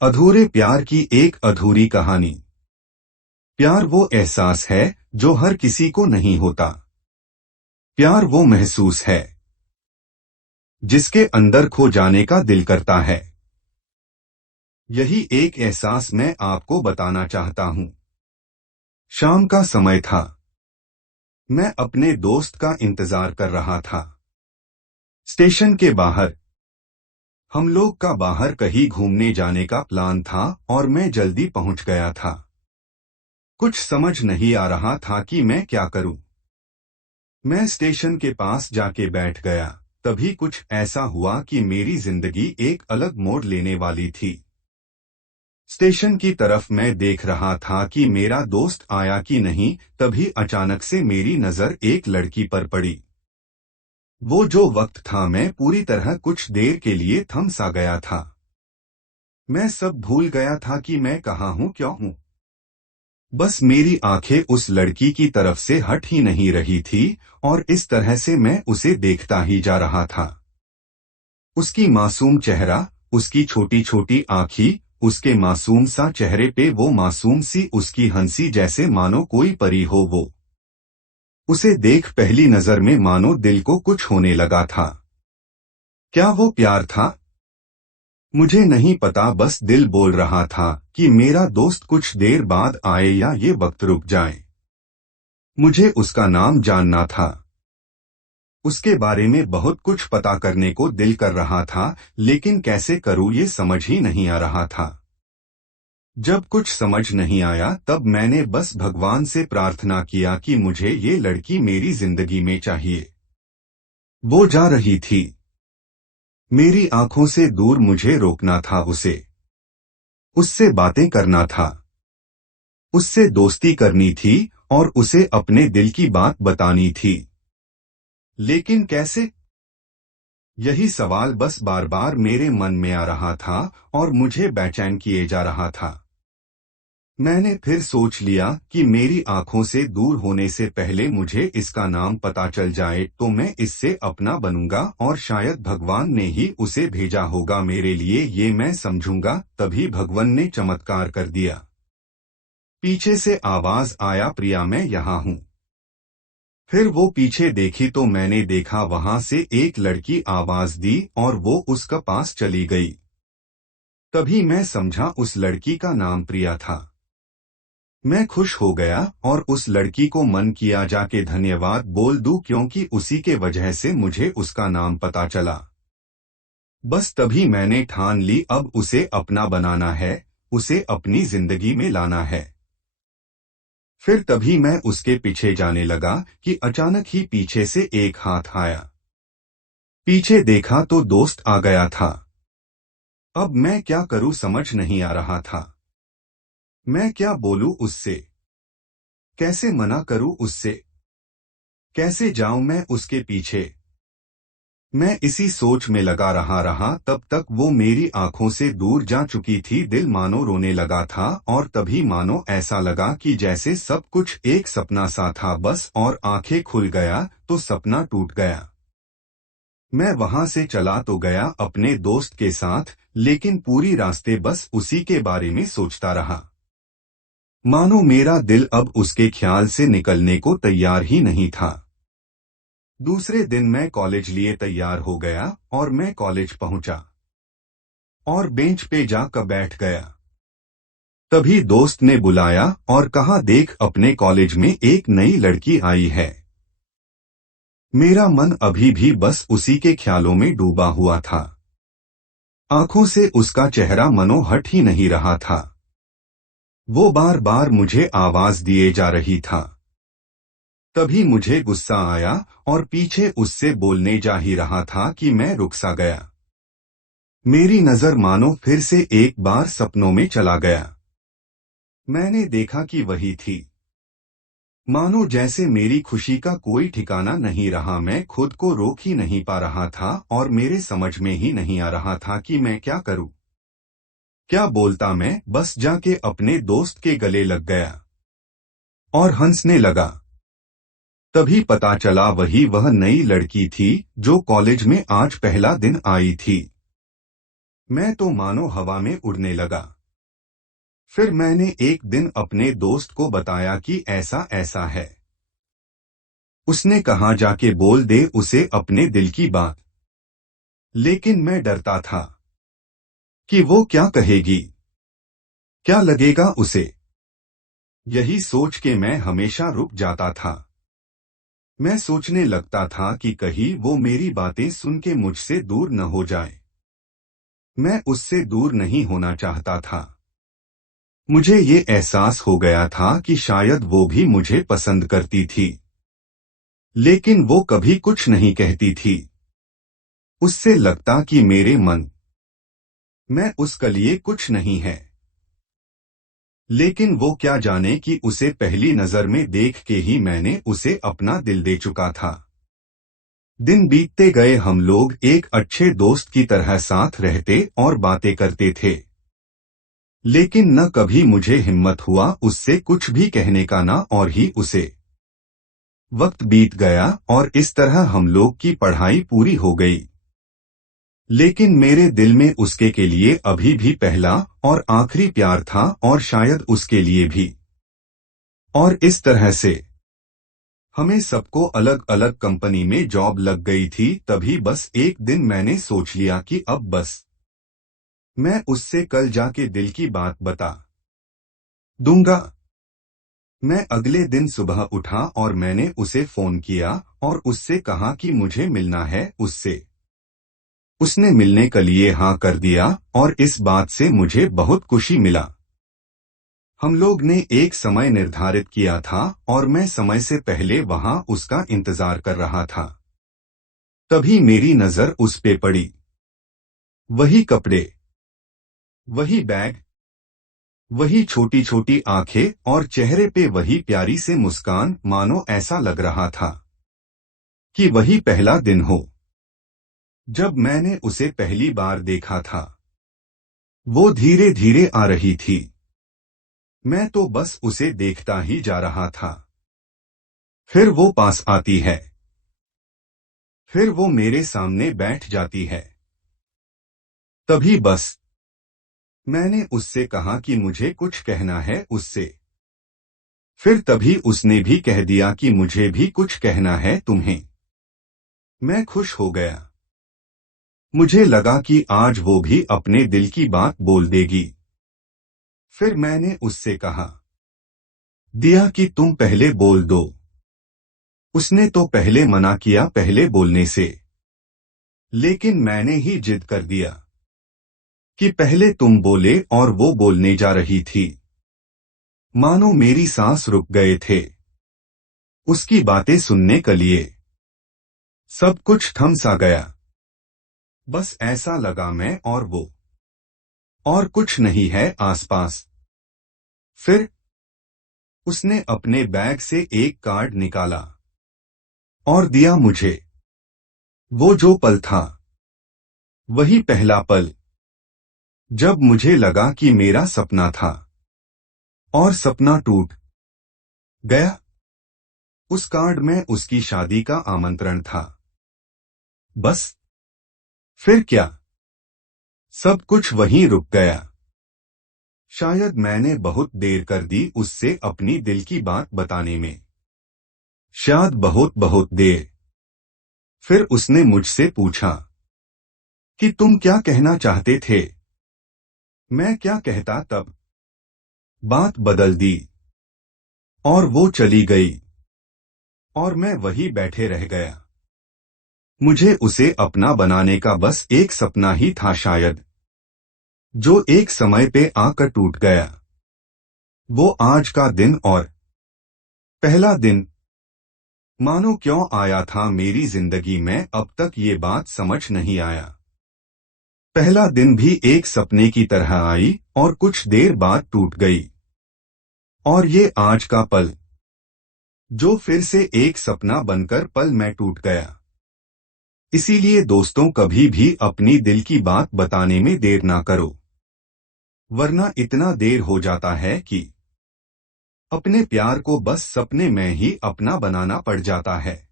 अधूरे प्यार की एक अधूरी कहानी। प्यार वो एहसास है जो हर किसी को नहीं होता। प्यार वो महसूस है जिसके अंदर खो जाने का दिल करता है। यही एक एहसास मैं आपको बताना चाहता हूँ। शाम का समय था। मैं अपने दोस्त का इंतजार कर रहा था। स्टेशन के बाहर। हम लोग का बाहर कहीं घूमने जाने का प्लान था और मैं जल्दी पहुंच गया था। कुछ समझ नहीं आ रहा था कि मैं क्या करूं। मैं स्टेशन के पास जाके बैठ गया। तभी कुछ ऐसा हुआ कि मेरी जिंदगी एक अलग मोड़ लेने वाली थी। स्टेशन की तरफ मैं देख रहा था कि मेरा दोस्त आया कि नहीं, तभी अचानक से मेरी नजर एक लड़की पर पड़ी। वो जो वक्त था, मैं पूरी तरह कुछ देर के लिए थम सा गया था। मैं सब भूल गया था कि मैं कहाँ हूँ, क्यों हूँ। बस मेरी आंखें उस लड़की की तरफ से हट ही नहीं रही थी और इस तरह से मैं उसे देखता ही जा रहा था। उसकी मासूम चेहरा, उसकी छोटी छोटी आँखें, उसके मासूम सा चेहरे पे वो मासूम सी उसकी हंसी, जैसे मानो कोई परी हो वो। उसे देख पहली नजर में मानो दिल को कुछ होने लगा था। क्या वो प्यार था? मुझे नहीं पता, बस दिल बोल रहा था कि मेरा दोस्त कुछ देर बाद आए या ये वक्त रुक जाए। मुझे उसका नाम जानना था। उसके बारे में बहुत कुछ पता करने को दिल कर रहा था, लेकिन कैसे करूं ये समझ ही नहीं आ रहा था। जब कुछ समझ नहीं आया तब मैंने बस भगवान से प्रार्थना किया कि मुझे ये लड़की मेरी जिंदगी में चाहिए। वो जा रही थी। मेरी आंखों से दूर मुझे रोकना था उसे। उससे बातें करना था। उससे दोस्ती करनी थी और उसे अपने दिल की बात बतानी थी। लेकिन कैसे? यही सवाल बस बार बार मेरे मन में आ रहा था और मुझे बेचैन किए जा रहा था। मैंने फिर सोच लिया कि मेरी आंखों से दूर होने से पहले मुझे इसका नाम पता चल जाए तो मैं इससे अपना बनूंगा और शायद भगवान ने ही उसे भेजा होगा मेरे लिए, ये मैं समझूंगा। तभी भगवान ने चमत्कार कर दिया। पीछे से आवाज आया, प्रिया मैं यहाँ हूँ। फिर वो पीछे देखी तो मैंने देखा वहां से एक लड़की आवाज दी और वो उसका पास चली गई। तभी मैं समझा उस लड़की का नाम प्रिया था। मैं खुश हो गया और उस लड़की को मन किया जाके धन्यवाद बोल दूं, क्योंकि उसी के वजह से मुझे उसका नाम पता चला। बस तभी मैंने ठान ली, अब उसे अपना बनाना है, उसे अपनी जिंदगी में लाना है। फिर तभी मैं उसके पीछे जाने लगा कि अचानक ही पीछे से एक हाथ आया। पीछे देखा तो दोस्त आ गया था। अब मैं क्या करूं समझ नहीं आ रहा था। मैं क्या बोलूं उससे? कैसे मना करूं उससे? कैसे जाऊं मैं उसके पीछे? मैं इसी सोच में लगा रहा तब तक वो मेरी आंखों से दूर जा चुकी थी। दिल मानो रोने लगा था और तभी मानो ऐसा लगा कि जैसे सब कुछ एक सपना सा था बस, और आंखें खुल गया तो सपना टूट गया। मैं वहां से चला तो गया अपने दोस्त के साथ, लेकिन पूरी रास्ते बस उसी के बारे में सोचता रहा। मानो मेरा दिल अब उसके ख्याल से निकलने को तैयार ही नहीं था। दूसरे दिन मैं कॉलेज लिए तैयार हो गया और मैं कॉलेज पहुंचा और बेंच पे जाकर बैठ गया। तभी दोस्त ने बुलाया और कहा, देख अपने कॉलेज में एक नई लड़की आई है। मेरा मन अभी भी बस उसी के ख्यालों में डूबा हुआ था। आंखों से उसका चेहरा मनो हट ही नहीं रहा था। वो बार बार मुझे आवाज दिए जा रही था। तभी मुझे गुस्सा आया और पीछे उससे बोलने जा ही रहा था कि मैं रुक सा गया। मेरी नजर मानो फिर से एक बार सपनों में चला गया। मैंने देखा कि वही थी। मानो जैसे मेरी खुशी का कोई ठिकाना नहीं रहा। मैं खुद को रोक ही नहीं पा रहा था और मेरे समझ में ही नहीं आ रहा था कि मैं क्या करूं। क्या बोलता मैं? बस जाके अपने दोस्त के गले लग गया और हंसने लगा। तभी पता चला वह नई लड़की थी जो कॉलेज में आज पहला दिन आई थी। मैं तो मानो हवा में उड़ने लगा। फिर मैंने एक दिन अपने दोस्त को बताया कि ऐसा ऐसा है। उसने कहा जाके बोल दे उसे अपने दिल की बात। लेकिन मैं डरता था कि वो क्या कहेगी, क्या लगेगा उसे। यही सोच के मैं हमेशा रुक जाता था। मैं सोचने लगता था कि कहीं वो मेरी बातें सुन के मुझसे दूर न हो जाए। मैं उससे दूर नहीं होना चाहता था। मुझे ये एहसास हो गया था कि शायद वो भी मुझे पसंद करती थी, लेकिन वो कभी कुछ नहीं कहती थी। उससे लगता कि मेरे मन में उसके लिए कुछ नहीं है। लेकिन वो क्या जाने कि उसे पहली नजर में देख के ही मैंने उसे अपना दिल दे चुका था। दिन बीतते गए, हम लोग एक अच्छे दोस्त की तरह साथ रहते और बातें करते थे। लेकिन न कभी मुझे हिम्मत हुआ उससे कुछ भी कहने का, ना और ही उसे। वक्त बीत गया और इस तरह हम लोग की पढ़ाई पूरी हो गई। लेकिन मेरे दिल में उसके के लिए अभी भी पहला और आखिरी प्यार था, और शायद उसके लिए भी। और इस तरह से हमें सबको अलग अलग कंपनी में जॉब लग गई थी। तभी बस एक दिन मैंने सोच लिया कि अब बस मैं उससे कल जाके दिल की बात बता दूंगा। मैं अगले दिन सुबह उठा और मैंने उसे फोन किया और उससे कहा कि मुझे मिलना है उससे। उसने मिलने के लिए हाँ कर दिया और इस बात से मुझे बहुत खुशी मिला। हम लोग ने एक समय निर्धारित किया था और मैं समय से पहले वहां उसका इंतजार कर रहा था। तभी मेरी नजर उस पे पड़ी। वही कपड़े, वही बैग, वही छोटी छोटी आंखें और चेहरे पे वही प्यारी सी मुस्कान, मानो ऐसा लग रहा था कि वही पहला दिन हो जब मैंने उसे पहली बार देखा था। वो धीरे धीरे आ रही थी। मैं तो बस उसे देखता ही जा रहा था। फिर वो पास आती है, फिर वो मेरे सामने बैठ जाती है। तभी बस मैंने उससे कहा कि मुझे कुछ कहना है उससे। फिर तभी उसने भी कह दिया कि मुझे भी कुछ कहना है तुम्हें। मैं खुश हो गया। मुझे लगा कि आज वो भी अपने दिल की बात बोल देगी। फिर मैंने उससे कहा दिया कि तुम पहले बोल दो। उसने तो पहले मना किया पहले बोलने से, लेकिन मैंने ही जिद कर दिया कि पहले तुम बोले, और वो बोलने जा रही थी। मानो मेरी सांस रुक गए थे उसकी बातें सुनने के लिए। सब कुछ थम सा गया। बस ऐसा लगा मैं और वो, और कुछ नहीं है आसपास। फिर उसने अपने बैग से एक कार्ड निकाला और दिया मुझे। वो जो पल था, वही पहला पल जब मुझे लगा कि मेरा सपना था और सपना टूट गया। उस कार्ड में उसकी शादी का आमंत्रण था। बस फिर क्या, सब कुछ वहीं रुक गया। शायद मैंने बहुत देर कर दी उससे अपनी दिल की बात बताने में। शायद बहुत बहुत देर। फिर उसने मुझसे पूछा कि तुम क्या कहना चाहते थे। मैं क्या कहता तब। बात बदल दी और वो चली गई और मैं वही बैठे रह गया। मुझे उसे अपना बनाने का बस एक सपना ही था शायद, जो एक समय पे आकर टूट गया। वो आज का दिन और पहला दिन मानो क्यों आया था मेरी जिंदगी में, अब तक ये बात समझ नहीं आया। पहला दिन भी एक सपने की तरह आई और कुछ देर बाद टूट गई। और ये आज का पल, जो फिर से एक सपना बनकर पल में टूट गया। इसीलिए दोस्तों, कभी भी अपनी दिल की बात बताने में देर ना करो, वरना इतना देर हो जाता है कि अपने प्यार को बस सपने में ही अपना बनाना पड़ जाता है।